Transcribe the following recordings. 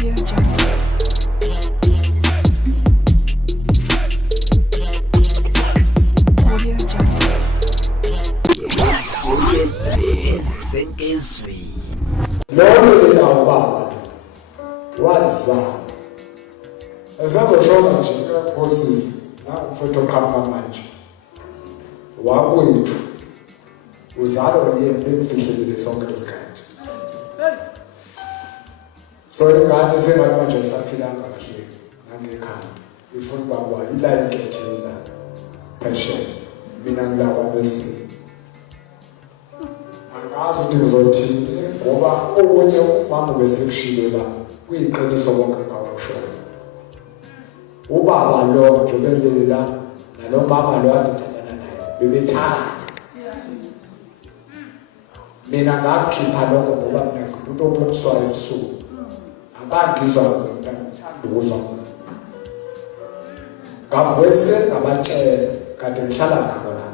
Audio Jungle. Audio Jungle. Senkezweni. Lonke lena ubaba wazama esazoshona nje bosses mfowethu oqhamuka manje wakwethu uzalo yena bekufihlelele sonke lesikhathi so ingane sengathi manje saphilanga kahle nangekhaya ifuna baba ila ikethela passion mina ngilakwa bese angazi ukuthi ngizothini ngoba okunye umama besekushilo la kuyiqiniso konke kakushona ubaba lo njengoba la nalo mama lo adithandana naye bebethanda mina ngakhipha lokho ngoba mina umuntu oboniswayo ebusuku angangizwa ngokuthanduzwa ngavese ngabatshela kade ngihlala nabo la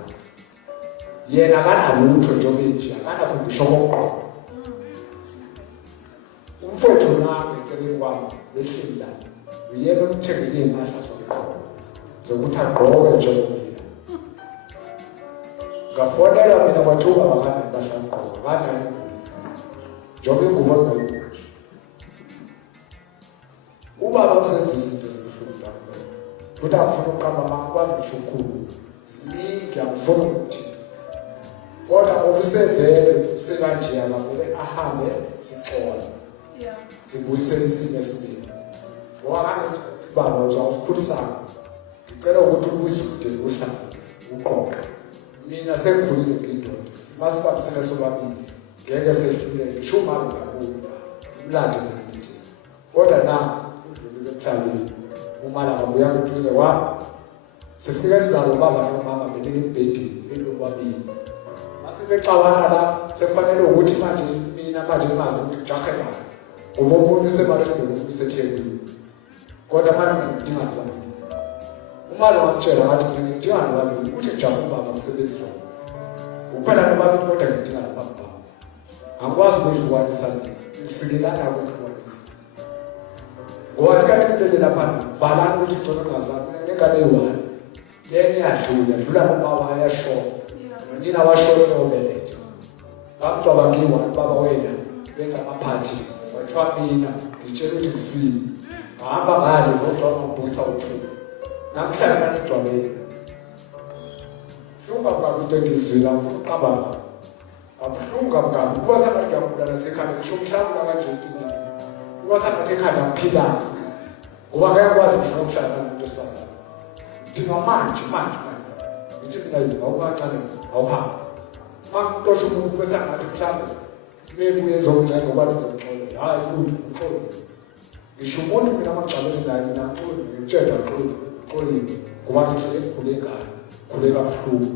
yena akanalutho njengoba nje akanakho ngisho koqobo umfowethu nami eceleni kwami behleli la uyena omthengile impahla zokuqoqa zokuthi agqoke njengoba mina ngafonela mina kwathuka bakade impahla yokuqoqa kade njengoba ingubo ngayikuthi ubaba usenza izinto ezibuhlungu kakhulu futhi akufuna uqamba makwazi ngisho ukhulu siningi akufuna ukuthi kodwa okusevele usekanje akavele ahambe sixola sibuyisele isimo esibili ngoba kanje baba uzawukhulisana ngicela ukuthi ubuyise umdeni uhlanganise uqoqe mina sengikhulile ngiyindoda masibambisene sobabili ngeke sehluleke sho mama kakhulu umlando ngithi kodwa na udlulile emhlabeni umala kabuya kuduze wami sifike sizalo baba nomama benile embedeni belobabili masebexabana la sefanele ukuthi manje mina manje ngazi ukuthi jahe manje ngoba umuntu usemaresteni usethekwini kodwa manje ngidinga kwami umalo wamtshela ngathi ngidinga kwami uthi jahe ubaba umsebenzi lo uphela nobabili kodwa ngidinga lapha angikwazi ukudlukanisa sikelana ukudlukanisa ngoba isikhathi impela lapha valana ukuthi gcona ngazami ngengane eyi-1 yenye yadlula nobaba ayashona nina washona nobeletha bamcwaba ngiyi-1 baba wena benza amaphathi wathiwa mina ngitshela ukuthi kusini ngahamba ngale ngogcwaba ngibuyisa uthuba namhlanje fana egcwabeni hlunga kabi into engizwile angifuna uqamba ngabo abuhlunga kabi kuba sangathi ngiyakubulala sekhanda ngisho umhlawula kanje nsini kuba sangathi ekhanda ngiphilanga ngoba ngeke kwazi ngisho ukuhlala nomuntu wesifazane ngidinga manje ngithi mina yini awungacane awuhamba mangitosha umuntu bese ngathi mhlawumbe bebuye ezoncenga ngoba lizoxolela hayi ukuthi uxolo ngisho umuntu mina amagxabele naye mina xolo ngitshela xolo ngoba ngihlele kukhule ngane khule kabuhlungu